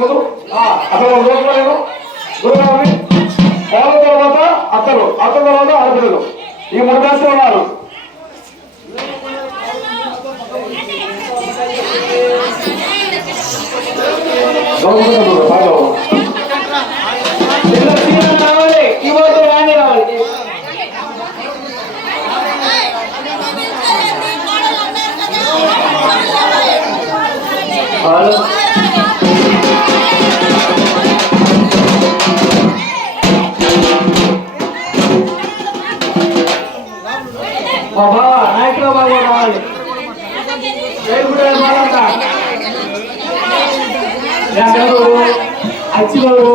ముందు అసలు చూడలేదు గురుగారిని వాళ్ళ తర్వాత అత్తలు అత్తల తర్వాత ఆడపిల్లలు ఈ 3 దశలు ఉన్నారు. రావాలి ఇవ్వదు రాని రావాలి బాబా నాయకులు బాబు రావాలి అచ్చి బాబు